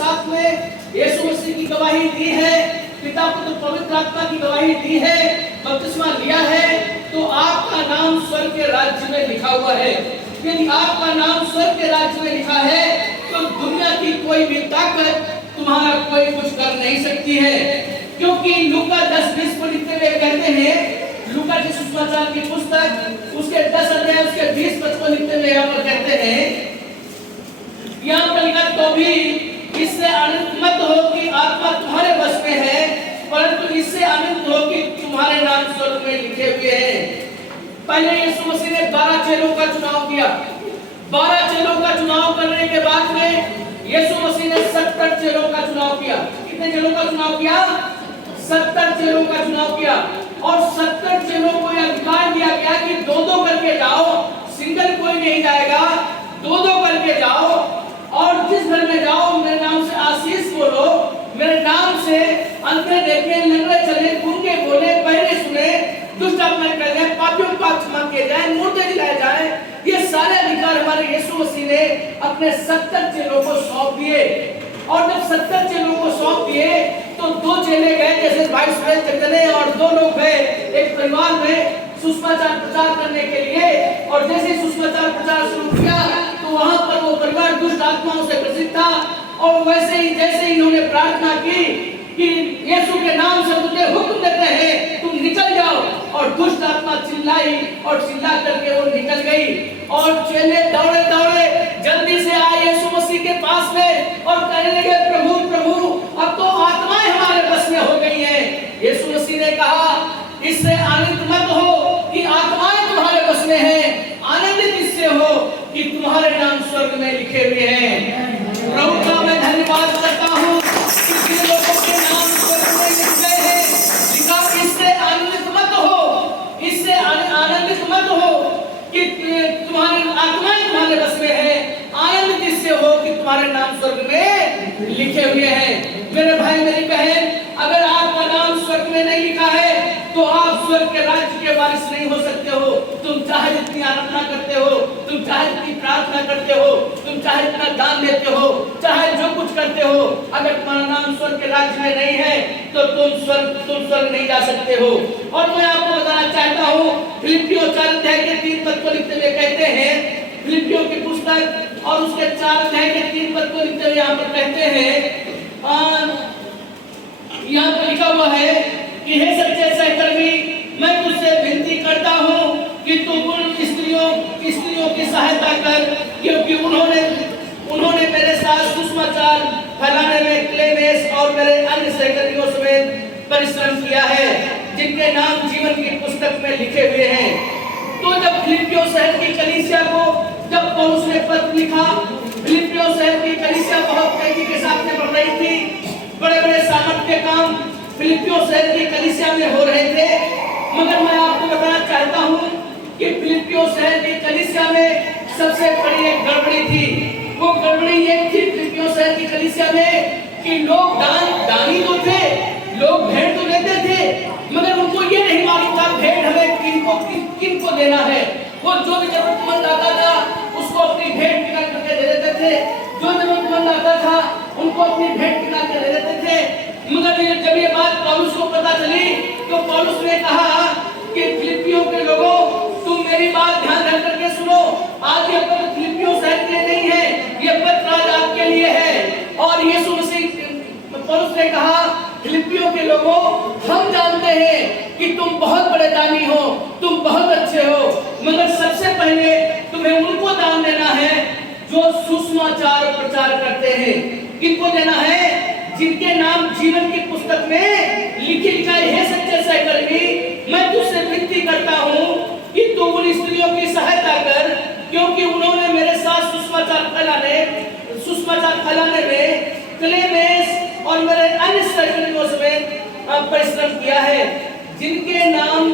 साथ में यीशु मसीह की गवाही दी है, पिता पुत्र पवित्र आत्मा की गवाही दी है, बपतिस्मा लिया है, तो आपका नाम स्वर्ग के राज्य में लिखा हुआ है। यदि आपका नाम स्वर्ग के राज्य में लिखा है तो दुनिया की कोई भी ताकत तुम्हारा कोई कुछ कर नहीं सकती है। क्योंकि लूका 10:20 को लिखते हुए कहते हैं, लूका के सुसमाचार की पुस्तक उसके 10 अध्याय उसके 20 पद को लिखते हुए यहाँ पर कहते हैं, यहाँ पर लिखा तो भी इससे आनंद मत हो कि आत्मा तुम्हारे बस में है, परंतु इससे आनंद हो कि तुम्हारे नाम स्वर्ग में लिखे हुए हैं। पहले यीशु मसीह ने 12 चेलों का चुनाव किया। 12 चेलों का चुनाव करने के बाद में यीशु मसीह ने 70 चेलों का चुनाव किया। कितने चेलों का चुनाव किया? 70 चेलों का चुनाव किया। और 70 चेलों को यह अधिकार दिया गया कि दो-दो करके जाओ, सिंगल कोई नहीं जाएगा, दो-दो करके जाओ, और जिस घर में जाओ मेरे नाम से आशीष बोलो, मेरे नाम से अंधे देखे, लंगड़े चले, गूंगे बोले, बहरे सुने, दुष्ट आत्मा निकले, पापियों को क्षमा किए जाए, मुर्दे जिलाए जाए। ये सारे अधिकार हमारे यीशु मसीह ने अपने 70 चेलों को सौंप दिए। और जब 70 चेलों को सौंप दिए तो 2 चेले गए, जैसे भाई सुरेश चंदने और 2 लोग गए एक परिवार में सुसमाचार प्रचार करने के लिए। और जैसे सुसमाचार प्रचार शुरू किया तो वहां पर वो परिवार दुष्ट आत्माओं से ग्रसित था। और वैसे ही जैसे इन्होंने प्रार्थना की कि यीशु के नाम से तुझे हुक्म देते हैं तुम निकल जाओ, और दुष्ट आत्मा चिल्लाई और चिल्ला करके वो निकल गई। और चेले दौड़े दौड़े जल्दी से आए यीशु मसीह के पास में और कहने लगे, प्रभु प्रभु अब तो आत्माएं हमारे बस में हो गई हैं। यीशु मसीह ने कहा, इससे आनंदित मत हो कि आत्माएं तुम्हारे बस में हैं, आनंदित इससे हो कि तुम्हारे नाम स्वर्ग में लिखे हुए हैं। प्रभु का मैं धन्यवाद करता हूँ कि जिन लोगों के नाम स्वर्ग में लिखे हैं, लिखा इससे आनंदित मत हो, इससे आनंदित मत हो कि तुम्हारे आत्माएं तुम्हारे बस में है, आनंदित इससे हो कि तुम्हारे नाम स्वर्ग में लिखे हुए हैं। मेरे भाई मेरी बहन, अगर आपका नाम स्वर्ग में नहीं लिखा है तो आप स्वर्ग के राज्य के वारिस नहीं हो सकते हो। तुम चाहे जितनी आराधना करते हो, तुम चाहे जितनी प्रार्थना करते हो, तुम चाहे जितना दान देते हो, चाहे जो कुछ करते हो, अगर तुम्हारा नाम स्वर्ग के राज्य में नहीं है तो तुम स्वर्ग नहीं जा सकते हो। और मैं आपको बताना चाहता हूँ, फिलिप्पियों 4 अध्याय के 3 पद को लिखते हुए कहते हैं, फिलिप्पियों की पुस्तक और उसके 4 अध्याय के 3 पद को लिखते हुए यहाँ पर कहते हैं, यहाँ पर लिखा हुआ है कि हे सच्चे सहकर्मी, मैं तुझसे विनती करता हूँ कि तू उन स्त्रियों की सहायता कर, क्योंकि उन्होंने मेरे साथ सुसमाचार फैलाने में क्लेमेस और मेरे अन्य सहकर्मियों समेत परिश्रम किया है, जिनके नाम जीवन की पुस्तक में लिखे हुए हैं। तो जब फिलिप्पियों शहर की कलीसिया को जब पौलुस ने पत्र लिखा, फिलिप्पियों शहर की कलीसिया बहुत तेजी के साथ में बढ़ रही थी, बड़े बड़े सामर्थ के काम फिलिप्पियों शहर की कलीसिया में हो रहे थे। मगर मैं आपको बताना चाहता हूँ कि फिलिप्पियों शहर की कलीसिया में सबसे बड़ी एक गड़बड़ी थी। वो गड़बड़ी ये थी फिलिप्पियों शहर की कलीसिया में कि लोग दानी तो थे, लोग भेंट तो लेते थे, मगर उनको ये नहीं मालूम था भेंट हमें किनको देना है। वो जो भी जरूरतमंद आता था उसको अपनी भेंट निकाल करके दे देते थे, जो जरूरतमंद आता था उनको अपनी भेंट निकाल के दे देते थे। मगर जब ये बात पौलुस को पता चली तो पौलुस ने कहा कि फिलिप्पियों के लोगों, तुम मेरी बात ध्यान रख करके सुनो। आज ये पत्र फिलिप्पियों शहर के लिए नहीं है, ये पत्र आज आपके लिए है। और यीशु मसीह पौलुस ने कहा, फिलिप्पियों के लोगों, हम जानते हैं कि तुम बहुत बड़े दानी हो, तुम बहुत अच्छे हो, मगर सबसे पहले तुम्हें उनको दान देना है जो सुसमाचार प्रचार करते हैं। किनको देना है? जिनके नाम जीवन की पुस्तक में लिखा है। हे सच्चे सहकर्मी, मैं तुझसे विनती करता हूँ कि तू उन स्त्रियों की सहायता कर, क्योंकि उन्होंने मेरे साथ सुसमाचार फैलाने में क्लेमेस और मेरे अन्य सहकर्मियों समेत परिश्रम किया है, जिनके नाम